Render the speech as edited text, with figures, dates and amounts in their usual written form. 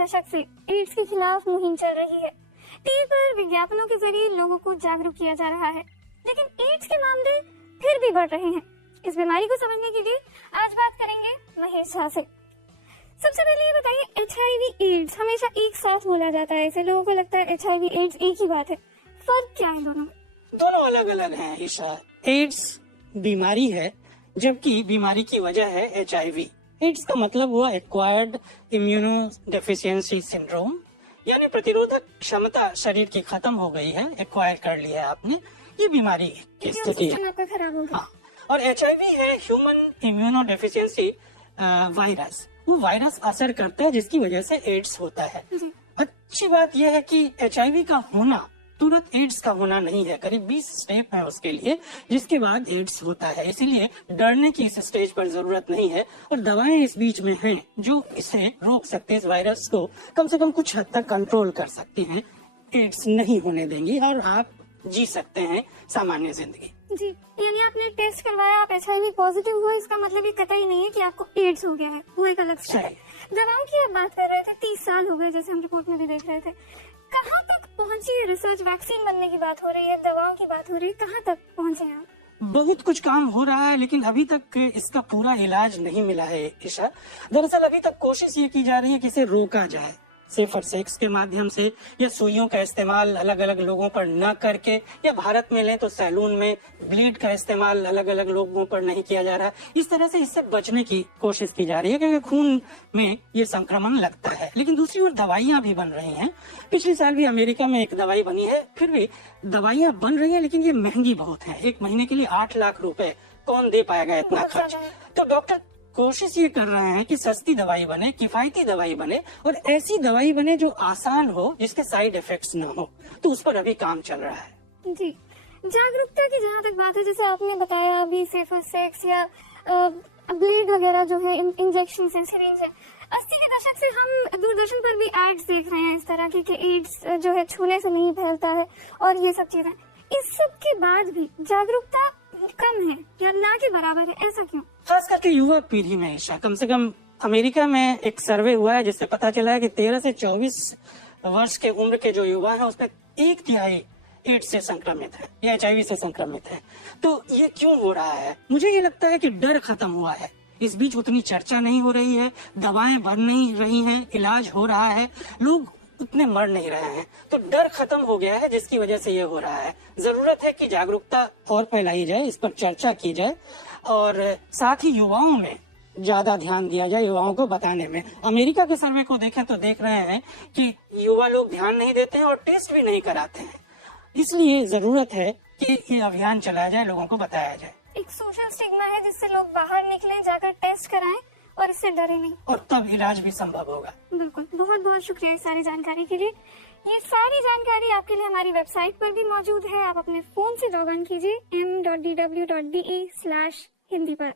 दशक से एड्स के खिलाफ मुहिम चल रही है। टीवी पर विज्ञापनों के जरिए लोगों को जागरूक किया जा रहा है, लेकिन एड्स के मामले फिर भी बढ़ रहे हैं। इस बीमारी को समझने के लिए आज बात करेंगे महेश झा से। सबसे पहले ये बताइए, HIV एड्स हमेशा एक साथ बोला जाता है, ऐसे लोगों को लगता है HIV एड्स एक ही बात है। फर्क क्या है दोनों? दोनों अलग अलग हैं ईशा। एड्स बीमारी है, जबकि बीमारी की वजह है HIV। एड्स का मतलब हुआ एक्वायर्ड इम्यूनो डेफिशिएंसी सिंड्रोम, यानी प्रतिरोधक क्षमता शरीर की खत्म हो गई है, एक्वायर कर लिया है आपने, ये बीमारी की स्थिति है। आपका खराब हो गया। हाँ, और HIV है ह्यूमन इम्यूनो डेफिशिएंसी वायरस। वो वायरस असर करता है जिसकी वजह से एड्स होता है। अच्छी बात यह है कि HIV का होना तुरंत एड्स का होना नहीं है, करीब 20 स्टेप है उसके लिए, जिसके बाद एड्स होता है। इसीलिए डरने की इस स्टेज पर जरूरत नहीं है, और दवाएं इस बीच में हैं जो इसे रोक सकते हैं, इस वायरस को कम से कम कुछ हद तक कंट्रोल कर सकती हैं, एड्स नहीं होने देंगी और आप जी सकते हैं सामान्य जिंदगी। जी, यानी आपने टेस्ट करवाया, आप HIV पॉजिटिव हुए, इसका मतलब ये कतई नहीं है कि आपको एड्स हो गया है, वो एक अलग स्टेप है। दवाओं की आप बात कर रहे थे, 30 साल हो गए जैसे हम रिपोर्ट में भी देख रहे थे। कहाँ तक पहुंची है रिसर्च? वैक्सीन बनने की बात हो रही है, दवाओं की बात हो रही है, कहाँ तक पहुंचे हैं? बहुत कुछ काम हो रहा है, लेकिन अभी तक इसका पूरा इलाज नहीं मिला है ईशा। दरअसल अभी तक कोशिश ये की जा रही है कि इसे रोका जाए, सेफर सेक्स के माध्यम से, या सुइयों का इस्तेमाल अलग अलग लोगों पर न करके, या भारत में लें तो सैलून में ब्लीड का इस्तेमाल अलग अलग लोगों पर नहीं किया जा रहा है। इस तरह से इससे बचने की कोशिश की जा रही है, क्योंकि खून में ये संक्रमण लगता है। लेकिन दूसरी ओर दवाइयां भी बन रही हैं। पिछले साल भी अमेरिका में एक दवाई बनी है। फिर भी दवाइयां बन रही है, लेकिन ये महंगी बहुत है। एक महीने के लिए 8 लाख रुपए कौन दे पाएगा इतना खर्च? तो डॉक्टर कोशिश ये कर रहे हैं कि सस्ती दवाई बने, किफायती दवाई बने, और ऐसी दवाई बने जो आसान हो, जिसके साइड इफेक्ट्स ना हो। तो उस पर अभी काम चल रहा है। जी, जागरूकता की जहाँ तक बात है, जैसे आपने बताया अभी सेफर सेक्स या ब्लीड वगैरह जो है, इंजेक्शन है, सिरिंज है। 80 के दशक से हम दूरदर्शन पर भी एड्स देख रहे हैं इस तरह की कि एड्स जो है छूने से नहीं फैलता है और ये सब चीजें। इस सब के बाद भी जागरूकता कम है या ना के बराबर है, ऐसा क्यों? खास करके युवा पीढ़ी में ईशा। कम से कम अमेरिका में एक सर्वे हुआ है जिससे पता चला है कि 13 से 24 वर्ष के उम्र के जो युवा हैं, उसमें 1/3 एड्स से संक्रमित है या HIV से संक्रमित है। तो ये क्यों हो रहा है? मुझे ये लगता है कि डर खत्म हुआ है। इस बीच उतनी चर्चा नहीं हो रही है, दवाएं बन नहीं रही हैं, इलाज हो रहा है, लोग उतने मर नहीं रहे हैं, तो डर खत्म हो गया है, जिसकी वजह से ये हो रहा है। जरूरत है कि जागरूकता और फैलाई जाए, इस पर चर्चा की जाए, और साथ ही युवाओं में ज्यादा ध्यान दिया जाए, युवाओं को बताने में। अमेरिका के सर्वे को देखें तो देख रहे हैं कि युवा लोग ध्यान नहीं देते हैं और टेस्ट भी नहीं कराते हैं। इसलिए जरूरत है कि ये अभियान चलाया जाए, लोगों को बताया जाए। एक सोशल स्टिग्मा है जिससे लोग बाहर निकलें, जाकर टेस्ट कराएं और इससे डरे नहीं, और तब इलाज भी संभव होगा। बिल्कुल। बहुत बहुत शुक्रिया इस सारी जानकारी के लिए। ये सारी जानकारी आपके लिए हमारी वेबसाइट पर भी मौजूद है, आप अपने फोन से लॉग इन कीजिए m.dw.de/हिंदी पर।